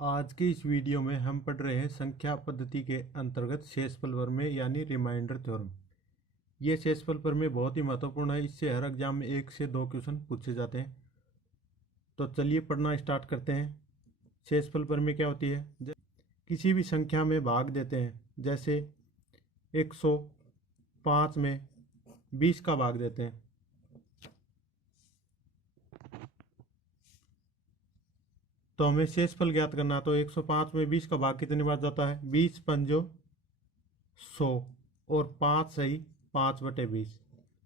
आज के इस वीडियो में हम पढ़ रहे हैं संख्या पद्धति के अंतर्गत शेषफल प्रमेय यानी रिमाइंडर थ्योरम। ये शेषफल प्रमेय बहुत ही महत्वपूर्ण है। इससे हर एग्जाम में 1 से 2 क्वेश्चन पूछे जाते हैं। तो चलिए पढ़ना स्टार्ट करते हैं। शेषफल प्रमेय क्या होती है? किसी भी संख्या में भाग देते हैं, जैसे 105 में 20 का भाग देते हैं तो हमें शेषफल ज्ञात करना है। तो 105 में 20 का भाग कितने बार जाता है? 20 पंजो 100 और 5 सही 5/20।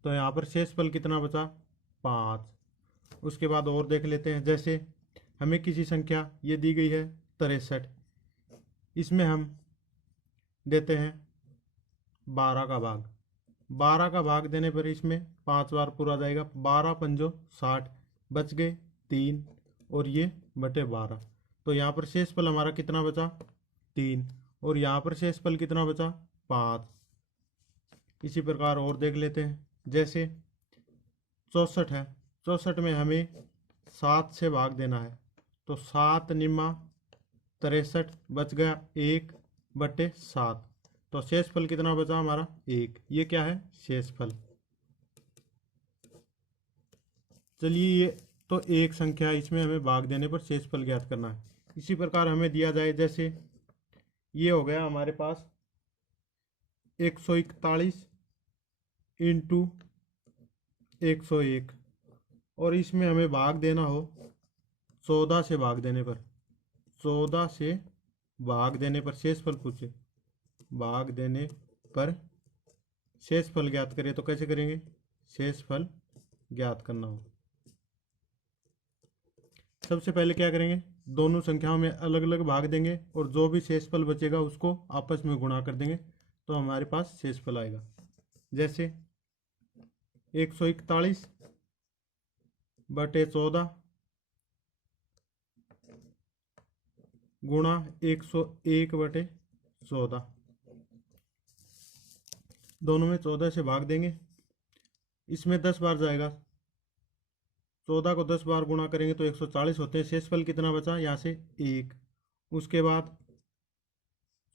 तो यहाँ पर शेषफल कितना बचा? 5। उसके बाद और देख लेते हैं। जैसे हमें किसी संख्या ये दी गई है 63, इसमें हम देते हैं 12 का भाग। 12 का भाग देने पर इसमें 5 बार पूरा जाएगा। 12 पंजो 60, बच गए 3 और ये बटे 12। तो यहाँ पर शेषफल हमारा कितना बचा? 3। और यहाँ पर शेषफल कितना बचा? 5। इसी प्रकार और देख लेते हैं। जैसे 64 है, 64 में हमें 7 से भाग देना है। तो 7 निम्मा 63, बच गया 1/7। तो शेषफल कितना बचा हमारा? 1। ये क्या है? शेषफल। चलिए ये तो एक संख्या, इसमें हमें भाग देने पर शेषफल ज्ञात करना है। इसी प्रकार हमें दिया जाए, जैसे ये हो गया हमारे पास 141 इंटू 101 और इसमें हमें भाग देना हो 14 से भाग देने पर। 14 से भाग देने पर शेषफल पूछे। भाग देने पर शेषफल ज्ञात करें तो कैसे करेंगे? शेषफल ज्ञात करना हो, सबसे पहले क्या करेंगे? दोनों संख्याओं में अलग अलग भाग देंगे और जो भी शेषफल बचेगा उसको आपस में गुणा कर देंगे तो हमारे पास शेषफल आएगा। जैसे 141/14 गुणा 101/14। दोनों में 14 से भाग देंगे, इसमें 10 बार जाएगा। 14 को 10 बार गुणा करेंगे तो 140 होते हैं। शेषफल कितना बचा? यहाँ से 1। उसके बाद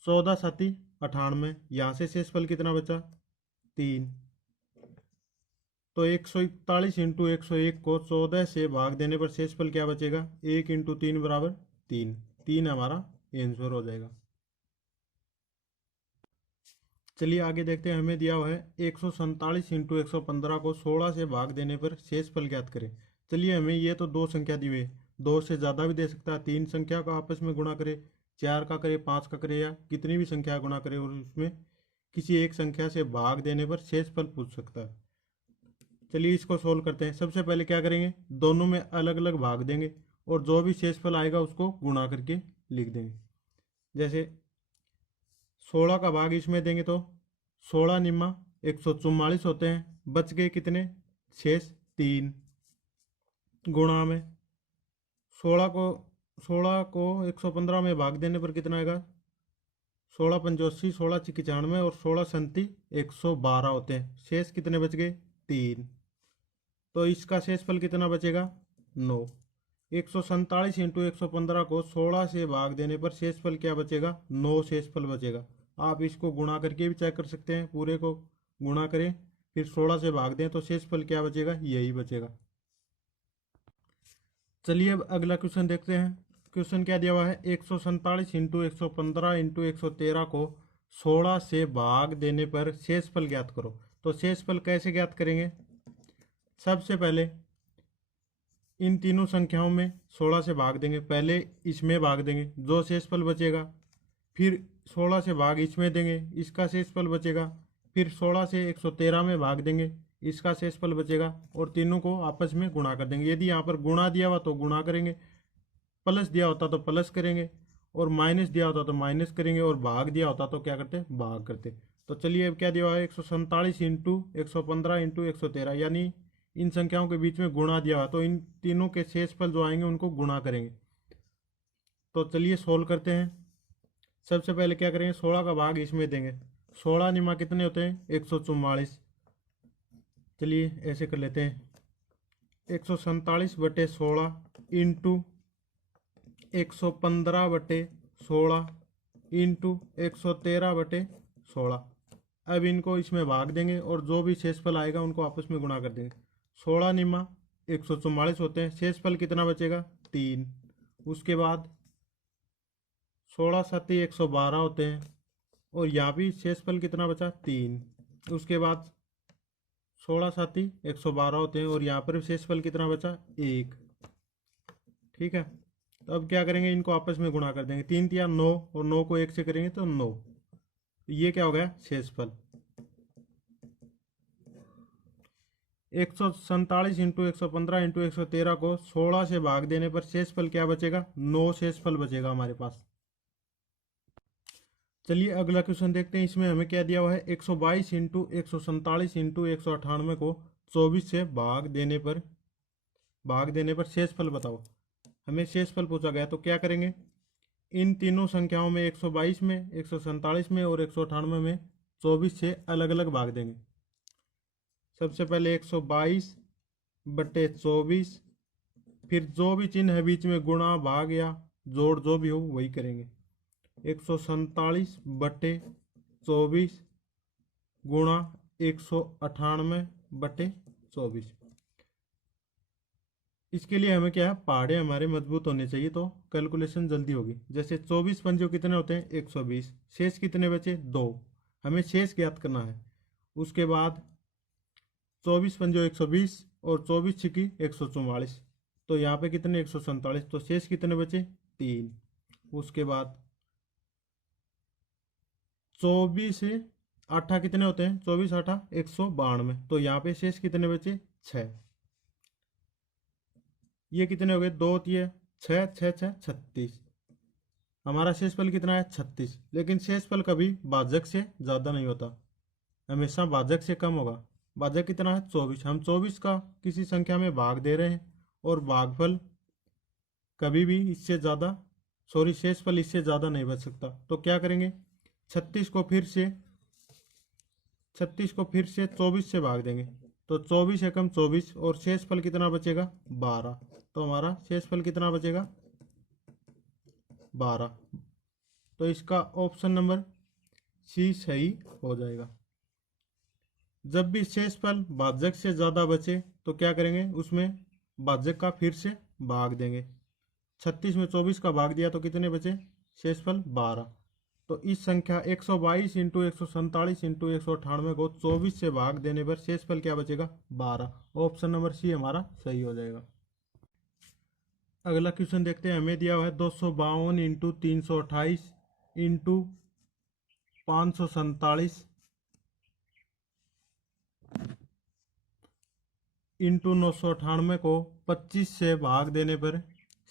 14 साती 98, यहाँ से शेषफल कितना बचा? 3। तो 141 इंटू 101 को 14 से भाग देने पर शेषफल क्या बचेगा? 1 इंटू 3 बराबर 3। 3 हमारा आंसर हो जाएगा। चलिए आगे देखते हैं। हमें दिया हुआ है 147 इंटू 115 को 16 से भाग देने पर शेषफल ज्ञात करें। चलिए हमें ये तो दो संख्या दी हुई है, 2 से ज़्यादा भी दे सकता है। 3 संख्या का आपस में गुणा करे, 4 का करे, 5 का करे, या कितनी भी संख्या गुणा करे और उसमें किसी एक संख्या से भाग देने पर शेषफल पूछ सकता है। चलिए इसको सोल्व करते हैं। सबसे पहले क्या करेंगे? दोनों में अलग अलग भाग देंगे और जो भी शेषफल आएगा उसको गुणा करके लिख देंगे। जैसे 16 का भाग इसमें देंगे तो 16 निम्मा 144 होते हैं, बच गए कितने? शेष 3। गुणा में 16 को 115 में भाग देने पर कितना आएगा? 16 पंचो 80, 16 छिक 95 और 16 सन्ती 112 होते हैं। शेष कितने बच गए? 3। तो इसका शेषफल कितना बचेगा? 9। 147 इंटू 115 को 16 से भाग देने पर शेषफल क्या बचेगा? 9 शेषफल बचेगा। आप इसको गुणा करके भी चेक कर सकते हैं। पूरे को गुणा करें फिर 16 से भाग दें तो शेषफल क्या बचेगा? यही बचेगा। चलिए अब अगला क्वेश्चन देखते हैं। क्वेश्चन क्या दिया हुआ है? 147 इंटू 115 इंटू 113 को 16 से भाग देने पर शेषफल ज्ञात करो। तो शेषफल कैसे ज्ञात करेंगे? सबसे पहले इन तीनों संख्याओं में 16 से भाग देंगे। पहले इसमें भाग देंगे, जो शेषफल बचेगा, फिर 16 से भाग इसमें देंगे, इसका शेषफल बचेगा। फिर 16 से 113 में भाग देंगे, इसका शेषफल बचेगा। और तीनों को आपस में गुणा कर देंगे। यदि यहाँ पर गुणा दिया हुआ तो गुणा करेंगे, प्लस दिया होता तो प्लस करेंगे, और माइनस दिया होता तो माइनस करेंगे, और भाग दिया होता तो क्या करते? भाग करते। तो चलिए अब क्या दिया हुआ है? 147 इंटू 115 इंटू 113, यानी इन संख्याओं के बीच में गुणा दिया हुआ, तो इन तीनों के शेषफल जो आएंगे उनको गुणा करेंगे। तो चलिए सोल्व करते हैं। सबसे पहले क्या करेंगे? 16 का भाग इसमें देंगे। 16 निमा कितने होते हैं? 144। चलिए ऐसे कर लेते हैं। 147/16 इंटू 115/16 इंटू 113/16। अब इनको इसमें भाग देंगे और जो भी शेषफल आएगा उनको आपस में गुणा कर देंगे। 16 निमा 144 होते हैं, शेषफल कितना बचेगा 3। उसके बाद 16 साती 112 होते हैं और यहाँ भी शेषफल कितना बचा 3। उसके बाद 16 साती 112 होते हैं और यहाँ पर शेषफल कितना बचा 1। ठीक है, तो अब क्या करेंगे, इनको आपस में गुणा कर देंगे। 3 तिया 9 और 9 को 1 से करेंगे तो 9। ये क्या हो गया शेषफल। 147 इंटू 115 इंटू 113 को 16 से भाग देने पर शेषफल क्या बचेगा 9 शेषफल बचेगा हमारे पास। चलिए अगला क्वेश्चन देखते हैं। इसमें हमें क्या दिया हुआ है 122 इंटू 147 इंटू 198 को 24 से भाग देने पर शेषफल बताओ। हमें शेषफल पूछा गया तो क्या करेंगे, इन तीनों संख्याओं में 122 में 147 में और 198 में 24 से अलग अलग भाग देंगे। सबसे पहले 122/24, फिर जो भी चिन्ह है बीच में गुणा भाग या जोड़ जो भी हो वही करेंगे। 147/24 गुणा 198/24। इसके लिए हमें क्या है, पहाड़े हमारे मजबूत होने चाहिए तो कैलकुलेशन जल्दी होगी। जैसे 24 पंजों कितने होते हैं 120, शेष कितने बचे 2, हमें शेष ज्ञात करना है। उसके बाद 24 पंजों 120 और 24 छिकी 144, तो यहाँ पे कितने 147, तो शेष कितने बचे 3। उसके बाद 24 आठा कितने होते हैं 24 आठा 192, तो यहाँ पे शेष कितने बचे 6। ये कितने हो गए 2 तिये 6 6 6 36। हमारा शेषफल कितना है 36। लेकिन शेषफल कभी भाजक से ज़्यादा नहीं होता, हमेशा भाजक से कम होगा। भाजक कितना है 24, हम 24 का किसी संख्या में भाग दे रहे हैं और भागफल कभी भी इससे ज़्यादा शेषफल इससे ज़्यादा नहीं बच सकता। तो क्या करेंगे 36 को फिर से 24 से भाग देंगे तो 24 एकम 24 और शेषफल कितना बचेगा 12। तो हमारा शेषफल कितना बचेगा 12। तो इसका ऑप्शन नंबर सी सही हो जाएगा। जब भी शेषफल भाजक से ज़्यादा बचे तो क्या करेंगे, उसमें भाजक का फिर से भाग देंगे। 36 में 24 का भाग दिया तो कितने बचे शेषफल 12। तो इस संख्या 122 इंटू 147 इंटू 198 को 24 से भाग देने पर शेषफल क्या बचेगा 12। ऑप्शन नंबर सी हमारा सही हो जाएगा। अगला क्वेश्चन देखते हैं। हमें दिया हुआ है 252 इंटू 328 इंटू 547 इंटू 998 को 25 से भाग देने पर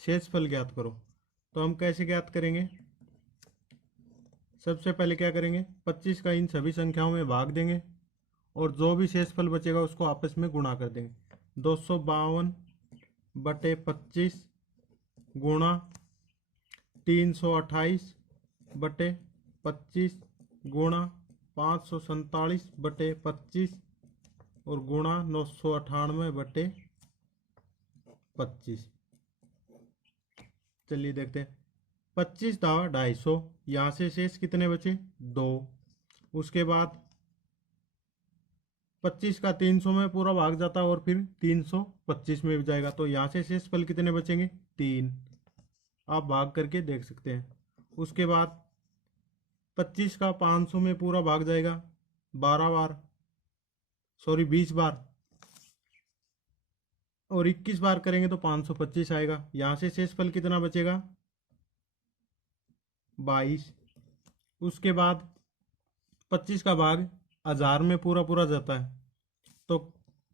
शेषफल ज्ञात करो। तो हम कैसे ज्ञात करेंगे, सबसे पहले क्या करेंगे 25 का इन सभी संख्याओं में भाग देंगे और जो भी शेषफल बचेगा उसको आपस में गुणा कर देंगे। 252/25 गुणा 328/25 गुणा 547/25 और गुणा 998/25। चलिए देखते हैं। 25 था 250, यहाँ से शेष कितने बचे 2। उसके बाद 25 का 300 में पूरा भाग जाता है और फिर 325 में भी जाएगा, तो यहाँ से शेषफल कितने बचेंगे 3। आप भाग करके देख सकते हैं। उसके बाद 25 का 500 में पूरा भाग जाएगा 20 बार और 21 बार करेंगे तो 525 आएगा। यहाँ से शेषफल कितना बचेगा 22। उसके बाद 25 का भाग 1000 में पूरा जाता है तो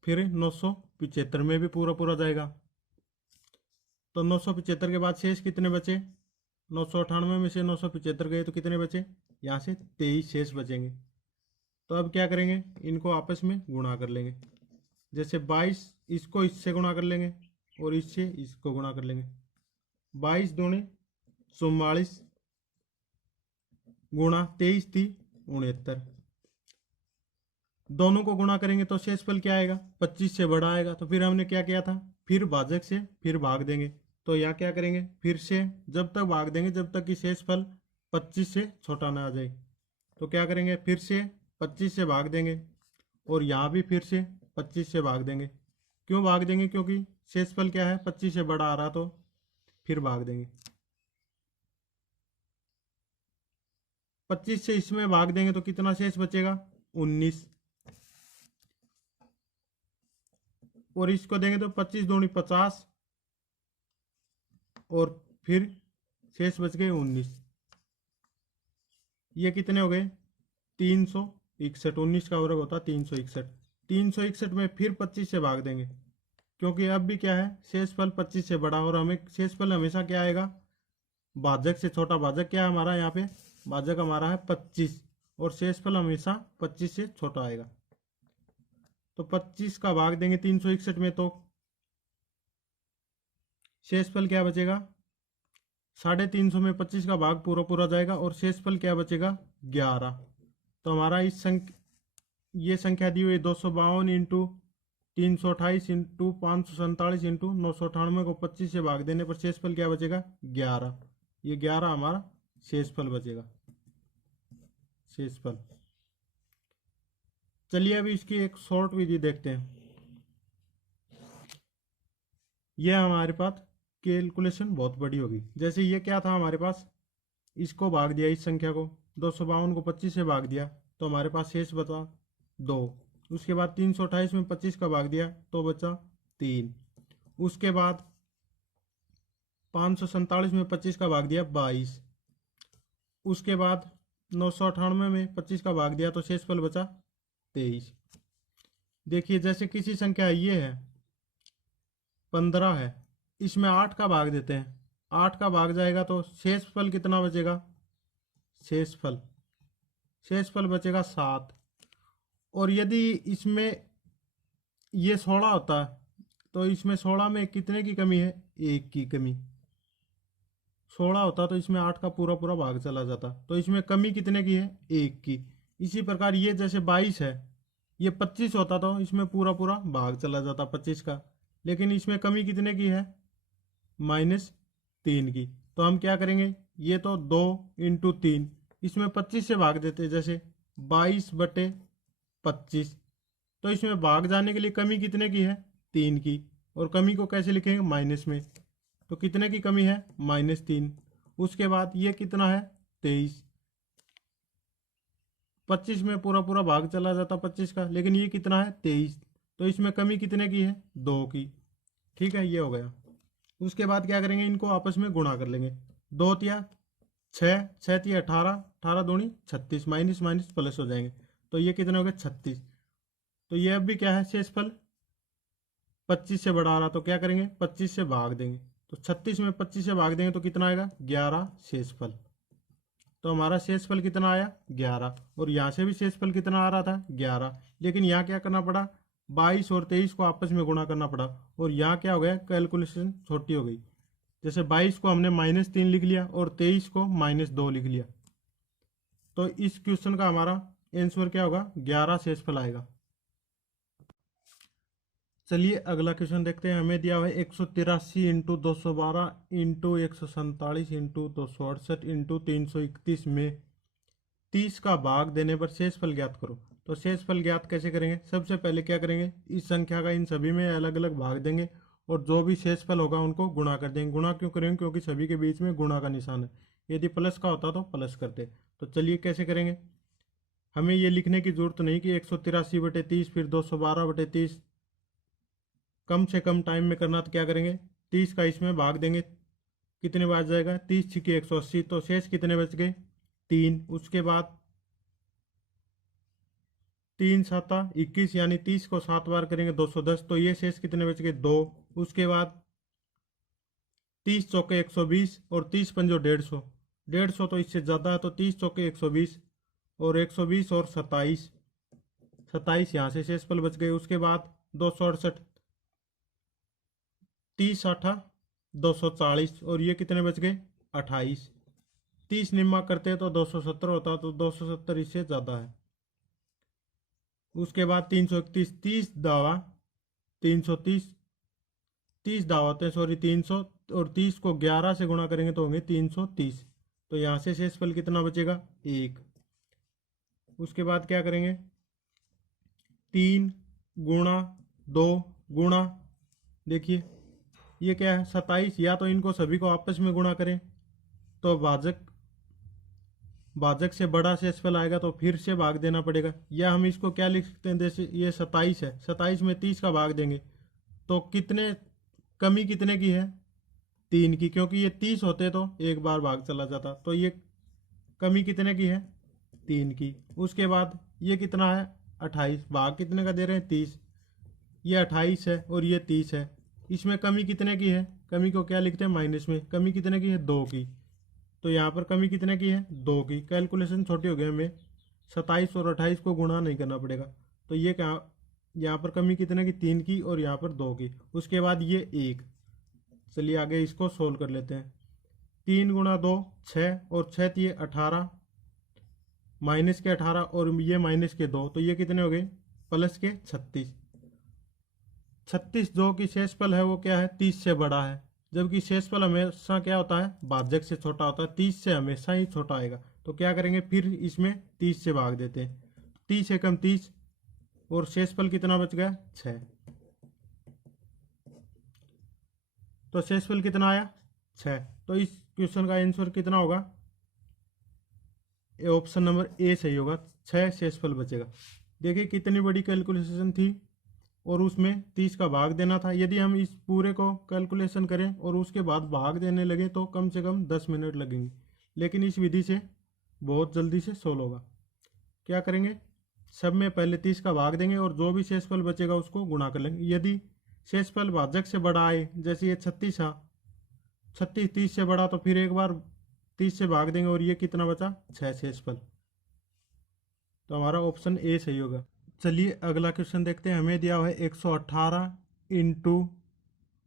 फिर 975 में भी पूरा जाएगा। तो 975 के बाद शेष कितने बचे 998 में से 975 गए तो कितने बचे, यहाँ से 23 शेष बचेंगे। तो अब क्या करेंगे, इनको आपस में गुणा कर लेंगे। जैसे 22 इसको इससे गुणा कर लेंगे और इससे इसको गुणा कर लेंगे। 22 दूने 44 गुणा 23 थी 69। दोनों को गुणा करेंगे तो शेषफल क्या आएगा 25 से बड़ा आएगा। तो फिर हमने क्या किया था, फिर भाजक से फिर भाग देंगे तो यहाँ क्या करेंगे, फिर से जब तक भाग देंगे जब तक कि शेषफल 25 से छोटा ना आ जाए। तो क्या करेंगे, फिर से 25 से भाग देंगे और यहाँ भी फिर से 25 से भाग देंगे। क्यों भाग देंगे, क्योंकि शेषफल क्या है 25 से बड़ा आ रहा, तो फिर भाग देंगे। 25 से इसमें भाग देंगे तो कितना शेष बचेगा, 19। और इसको देंगे तो 25 दूनी 50 और फिर शेष बच गए 19। ये कितने हो गए, 361। 19 का वर्ग होता 361। 361 में फिर 25 से भाग देंगे, क्योंकि अब भी क्या है शेषफल 25 से बड़ा, और हमें शेषफल हमेशा क्या आएगा, भाजक से छोटा। भाजक क्या है हमारा, यहाँ पे भाजक हमारा है 25 और शेषफल हमेशा 25 से छोटा आएगा। तो 25 का भाग देंगे 361 में तो शेषफल क्या बचेगा, 350 में 25 का भाग पूरा पूरा जाएगा और शेषफल क्या बचेगा, 11। तो हमारा ये संख्या दी हुई 252 इंटू 328 इंटू 547 इंटू 998 को 25 से भाग देने पर शेषफल क्या बचेगा, 11। ये 11 हमारा शेषफल बचेगा, शेषफल। चलिए अभी इसकी एक शॉर्ट विधि देखते हैं। यह हमारे पास कैलकुलेशन बहुत बड़ी होगी। जैसे ये क्या था हमारे पास, इसको भाग दिया, इस संख्या को 252 को 25 से भाग दिया तो हमारे पास शेष बचा 2। उसके बाद 328 में 25 का भाग दिया तो बचा 3। उसके बाद 547 में 25 का भाग दिया 22। उसके बाद 998 में 25 का भाग दिया तो शेषफल बचा 23। देखिए जैसे किसी संख्या ये है 15 है, इसमें 8 का भाग देते हैं, 8 का भाग जाएगा तो शेषफल कितना बचेगा, शेषफल बचेगा 7। और यदि इसमें ये 16 होता है तो इसमें 16 में कितने की कमी है, 1 की कमी। 16 होता तो इसमें 8 का पूरा पूरा भाग चला जाता, तो इसमें कमी कितने की है, 1 की। इसी प्रकार ये जैसे 22 है, ये 25 होता तो इसमें पूरा पूरा भाग चला जाता 25 का, लेकिन इसमें कमी कितने की है, -3 की। तो हम क्या करेंगे, ये तो 2 इंटू 3, इसमें 25 से भाग देते, जैसे 22/25। तो इसमें भाग जाने के लिए कमी कितने की है, 3 की। और कमी को कैसे लिखेंगे, माइनस में। तो कितने की कमी है, -3। उसके बाद ये कितना है, 23। 25 में पूरा पूरा भाग चला जाता 25 का, लेकिन ये कितना है, 23। तो इसमें कमी कितने की है, 2 की। ठीक है, ये हो गया। उसके बाद क्या करेंगे, इनको आपस में गुणा कर लेंगे। 2 तिया 6, 6 तिया 18, 18 दूनी 36, माइनस माइनस प्लस हो जाएंगे। तो ये कितने हो गए, 36। तो ये अब भी क्या है, शेषफल 25 से बड़ा आ रहा, तो क्या करेंगे 25 से भाग देंगे। तो 36 में 25 से भाग देंगे तो कितना आएगा, 11 शेषफल। तो हमारा शेषफल कितना आया, 11। और यहाँ से भी शेषफल कितना आ रहा था, 11। लेकिन यहाँ क्या करना पड़ा, 22 और 23 को आपस में गुणा करना पड़ा, और यहाँ क्या हो गया, कैलकुलेशन छोटी हो गई। जैसे 22 को हमने -3 लिख लिया और 23 को -2 लिख लिया। तो इस क्वेश्चन का हमारा आंसर क्या होगा, 11 शेषफल आएगा। चलिए अगला क्वेश्चन देखते हैं। हमें दिया हुआ है 183 इंटू 212 इंटू 147 इंटू 268 इंटू 331 में 30 का भाग देने पर शेषफल ज्ञात करो। तो शेषफल ज्ञात कैसे करेंगे, सबसे पहले क्या करेंगे, इस संख्या का इन सभी में अलग अलग भाग देंगे और जो भी शेषफल होगा उनको गुणा कर देंगे। गुणा क्यों करेंगे, क्योंकि सभी के बीच में गुणा का निशान है। यदि प्लस का होता तो प्लस करते। तो चलिए कैसे करेंगे, हमें ये लिखने की जरूरत नहीं कि 183/30 फिर 212/30, कम से कम टाइम में करना। तो क्या करेंगे, 30 का इसमें भाग देंगे, कितने बार जाएगा, 30 छिके 180, तो शेष कितने बच गए, 3। उसके बाद 3 7 21, यानी 30 को 7 बार करेंगे 210, तो ये शेष कितने बच गए, 2। उसके बाद 30 चौके 120 और 30 पंजो 150, 150 तो इससे ज़्यादा है, तो 30 चौके 120 और 120 और 27, 27 यहाँ से शेषफल बच गए। उसके बाद 268, 30 8 240 और ये कितने बच गए, 28। 30 निम्मा करते तो 270 होता, तो 270 इससे ज़्यादा है। उसके बाद 331, 30 दावा 330, 30 दावा होते हैं, सॉरी 330 और 30 को 11 से गुणा करेंगे तो होंगे 330। तो यहाँ से शेषफल कितना बचेगा? 1। उसके बाद क्या करेंगे? 3 गुणा 2 गुणा, देखिए ये क्या है? 27। या तो इनको सभी को आपस में गुणा करें तो भाजक से बड़ा शेषफल आएगा, तो फिर से भाग देना पड़ेगा। या हम इसको क्या लिख सकते हैं? जैसे ये 27 है, 27 में 30 का भाग देंगे तो कमी कितने की है? 3 की, क्योंकि ये 30 होते तो एक बार भाग चला जाता। तो ये कमी कितने की है? 3 की। उसके बाद ये कितना है? 28। भाग कितने का दे रहे हैं? 30। ये 28 है और ये 30 है। इसमें कमी कितने की है? कमी को क्या लिखते हैं? माइनस में। कमी कितने की है? 2 की। तो यहाँ पर कमी कितने की है? 2 की। कैलकुलेशन छोटी हो गई, हमें 27 और 28 को गुणा नहीं करना पड़ेगा। तो ये क्या, यहाँ पर कमी कितने की? 3 की और यहाँ पर 2 की। उसके बाद ये 1। चलिए आगे इसको सोल्व कर लेते हैं। 3 गुणा 2 6 और 6 दिए 18, माइनस के 18 और ये माइनस के 2, तो ये कितने हो गए? प्लस के 36। 36 जो कि शेषफल है वो क्या है? 30 से बड़ा है, जबकि शेषफल हमेशा क्या होता है? भाजक से छोटा होता है। 30 से हमेशा ही छोटा आएगा। तो क्या करेंगे? फिर इसमें 30 से भाग देते हैं। 30 एकम 30 और शेषफल कितना बच गया? 6। तो शेषफल कितना आया? 6। तो इस क्वेश्चन का आंसर कितना होगा? ऑप्शन नंबर ए सही होगा। 6 शेषफल बचेगा। देखिए कितनी बड़ी कैलकुलेशन थी और उसमें 30 का भाग देना था। यदि हम इस पूरे को कैलकुलेशन करें और उसके बाद भाग देने लगे तो कम से कम 10 मिनट लगेंगे, लेकिन इस विधि से बहुत जल्दी से सोल्व होगा। क्या करेंगे? सब में पहले 30 का भाग देंगे और जो भी शेषफल बचेगा उसको गुणा कर लेंगे। यदि शेषफल भाजक से बड़ा आए, जैसे ये 36 था, 36 30 से बड़ा, तो फिर एक बार 30 से भाग देंगे और ये कितना बचा? 6 शेषफल। तो हमारा ऑप्शन ए सही होगा। चलिए अगला क्वेश्चन देखते हैं। हमें दिया हुआ है 118 इंटू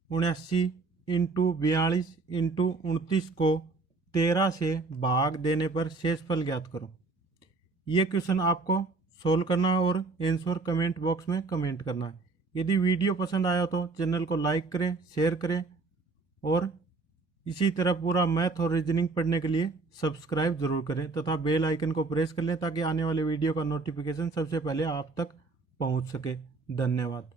79 इंटू 42 इंटू 29 को 13 से भाग देने पर शेषफल ज्ञात करो। ये क्वेश्चन आपको सोल्व करना है और आंसर कमेंट बॉक्स में कमेंट करना है। यदि वीडियो पसंद आया तो चैनल को लाइक करें, शेयर करें और इसी तरह पूरा मैथ और रीजनिंग पढ़ने के लिए सब्सक्राइब जरूर करें तथा बेल आइकन को प्रेस कर लें ताकि आने वाले वीडियो का नोटिफिकेशन सबसे पहले आप तक पहुंच सके। धन्यवाद।